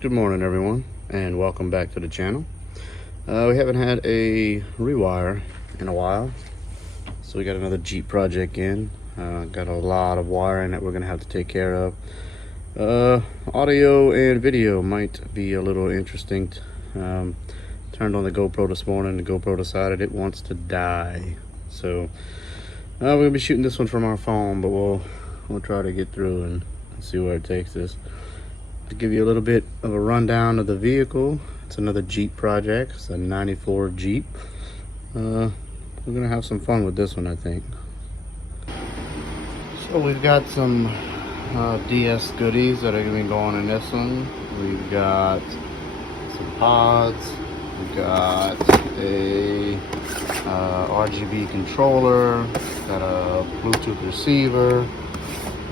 Good morning, everyone, and welcome back to the channel. We haven't had a rewire in a while, so we got another Jeep project in. Got a lot of wiring that we're gonna have to take care of. Audio and video might be a little interesting. Turned on the GoPro this morning. The GoPro decided it wants to die, so we're gonna be shooting this one from our phone, but we'll try to get through and see where it takes us. To give you a little bit of a rundown of the vehicle, it's another Jeep project. It's a 94 Jeep. We're gonna have some fun with this one, I think. So we've got some DS goodies that are gonna be going in this one. We've got some pods. We've got a RGB controller. Got a Bluetooth receiver.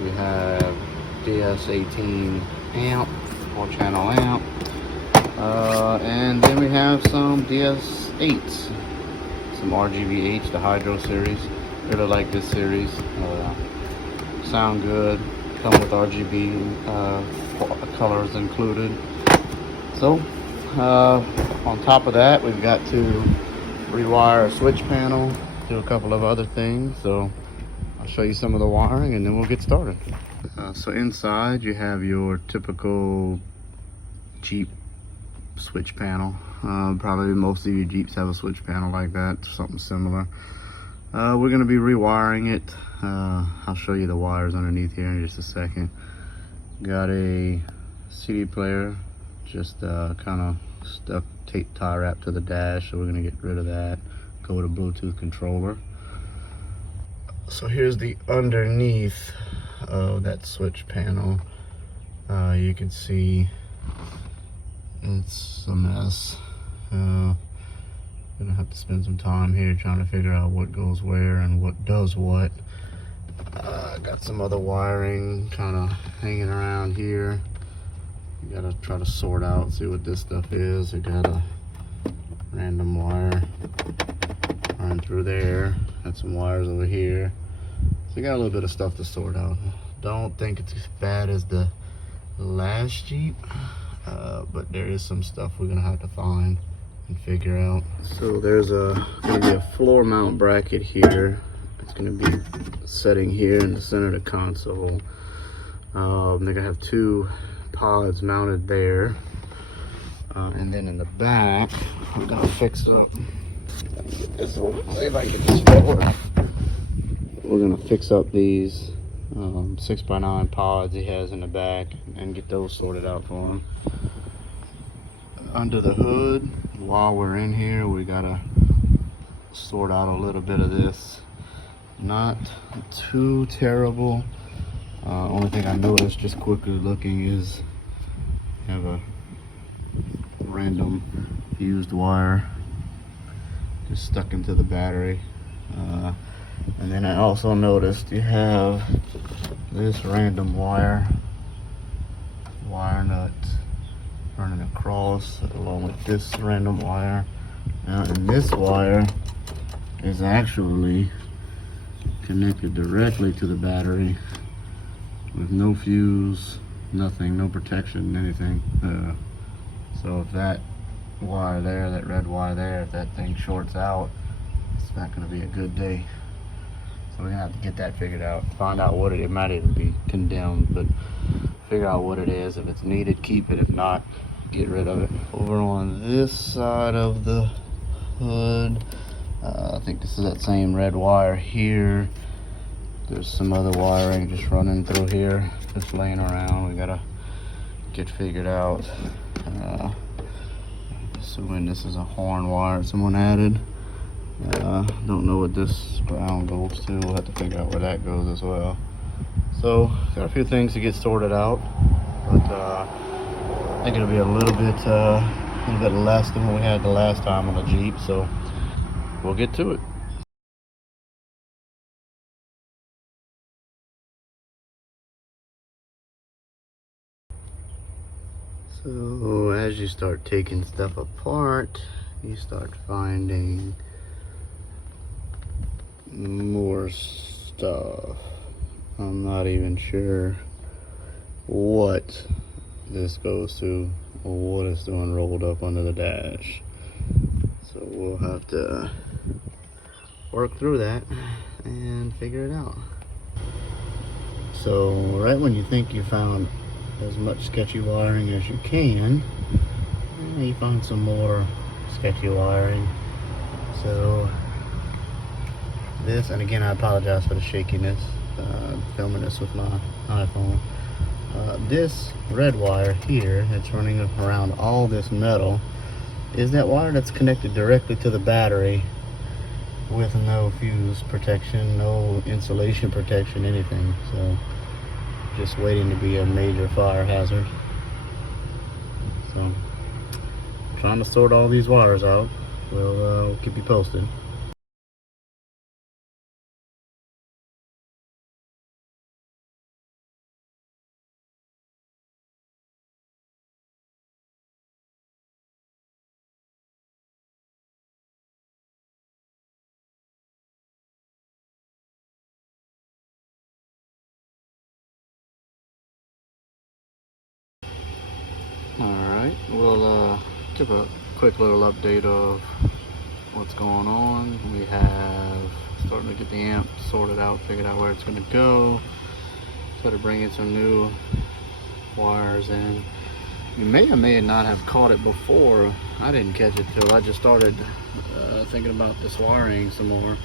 We have DS18 amp, 4-channel amp, and then we have some DS8s, some RGB the Hydro series. Really like this series. Sound good. Come with RGB colors included. So on top of that, we've got to rewire a switch panel, do a couple of other things. So I'll show you some of the wiring and then we'll get started. So inside you have your typical Jeep switch panel. Probably most of your Jeeps have a switch panel like that, something similar. We're going to be rewiring it. I'll show you the wires underneath here in just a second. Got a CD player, just kind of stuck tape tie wrap to the dash, so we're going to get rid of that. Go with a Bluetooth controller. So here's the underneath of that switch panel. You can see it's a mess. Gonna have to spend some time here trying to figure out what goes where and what does what. Got some other wiring kind of hanging around here. You gotta try to sort out, see what this stuff is. I got a random wire running through there. Got some wires over here. So you got a little bit of stuff to sort out. Don't think it's as bad as the last Jeep, but there is some stuff we're gonna have to find and figure out. So there's gonna be a floor mount bracket here. It's gonna be setting here in the center of the console. They're gonna have two pods mounted there, and then in the back we're gonna fix up this one. See if I can get this forward. We're gonna fix up these 6x9 pods he has in the back and get those sorted out for him. Under the hood, while we're in here, we gotta sort out a little bit of this. Not too terrible. Only thing I noticed just quickly looking is you have a random fused wire just stuck into the battery. And then I also noticed you have this random wire nut running across along with this random wire. And this wire is actually connected directly to the battery with no fuse, nothing, no protection, anything. So if that wire there, that red wire there, if that thing shorts out, it's not going to be a good day. So we're gonna have to get that figured out. Find out what it might even be condemned, but figure out what it is. If it's needed, keep it. If not, get rid of it. Over on this side of the hood, I think this is that same red wire here. There's some other wiring just running through here, just laying around. We gotta get figured out. Assuming this is a horn wire someone added. Don't know what this ground goes to. We'll have to figure out where that goes as well. So got a few things to get sorted out, but I think it'll be a little bit less than what we had the last time on the Jeep. So we'll get to it. So as you start taking stuff apart, you start finding more stuff. I'm not even sure what this goes to. what it's doing rolled up under the dash. So we'll have to work through that and figure it out. So right when you think you found as much sketchy wiring as you can, you find some more sketchy wiring. So this, and again I apologize for the shakiness, filming this with my iPhone. This red wire here that's running around all this metal is that wire that's connected directly to the battery with no fuse protection, no insulation protection, anything. So just waiting to be a major fire hazard. So trying to sort all these wires out. We'll keep you posted. Alright, we'll give a quick little update of what's going on. We have starting to get the amp sorted out, figured out where it's going to go. Started bringing some new wires in. You may or may not have caught it before. I didn't catch it till I just started thinking about this wiring some more.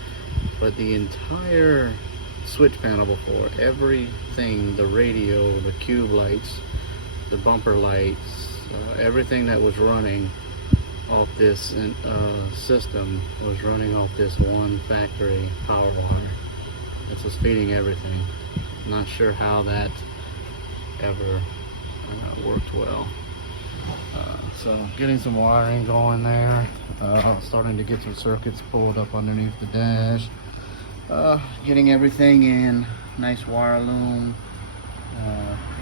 But the entire switch panel before, everything, the radio, the cube lights, the bumper lights, everything that was running off this system was running off this one factory power wire. This was feeding everything. I'm not sure how that ever worked well. So getting some wiring going there, starting to get some circuits pulled up underneath the dash, getting everything in nice wire loom,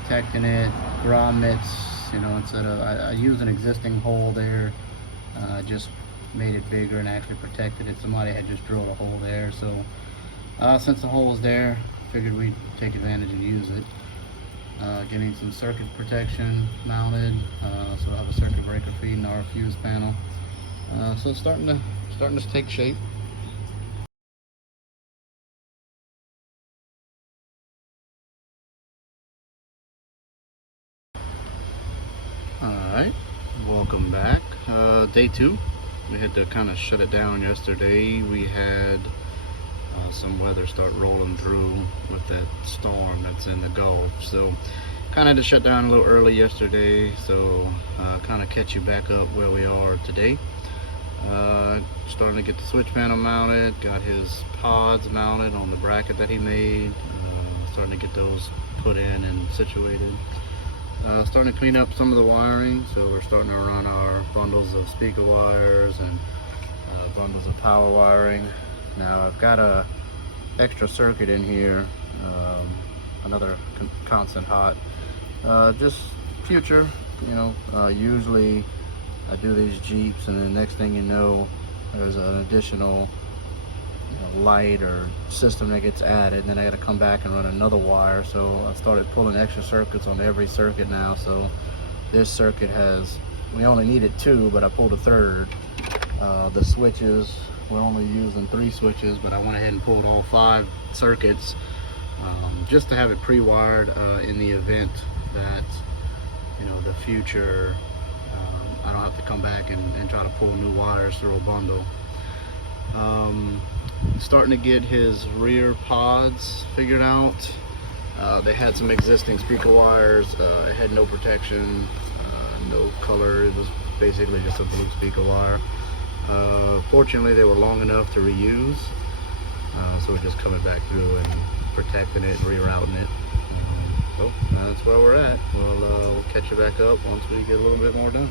protecting it, grommets, you know, instead of, I used an existing hole there, just made it bigger and actually protected it. Somebody had just drilled a hole there, so since the hole is there, figured we'd take advantage and use it. Getting some circuit protection mounted, so I have a circuit breaker feeding our fuse panel. So it's starting to take shape. Alright, welcome back. Day 2. We had to kind of shut it down yesterday. We had some weather start rolling through with that storm that's in the Gulf. So kind of had to shut down a little early yesterday. So kind of catch you back up where we are today. Starting to get the switch panel mounted. Got his pods mounted on the bracket that he made. Starting to get those put in and situated. Starting to clean up some of the wiring, so we're starting to run our bundles of speaker wires and bundles of power wiring. Now I've got a extra circuit in here, another constant hot, just future, you know. Usually I do these Jeeps and the next thing you know there's an additional light or system that gets added, and then I got to come back and run another wire. So I started pulling extra circuits on every circuit now. So this circuit has, we only needed 2, but I pulled a third. The switches, we're only using 3 switches, but I went ahead and pulled all 5 circuits just to have it pre-wired in the event that, you know, the future I don't have to come back and try to pull new wires through a bundle. Starting to get his rear pods figured out. They had some existing speaker wires. It had no protection, no color. It was basically just a blue speaker wire. Fortunately, they were long enough to reuse, so we're just coming back through and protecting it, rerouting it. So that's where we're at. We'll catch you back up once we get a little bit more done.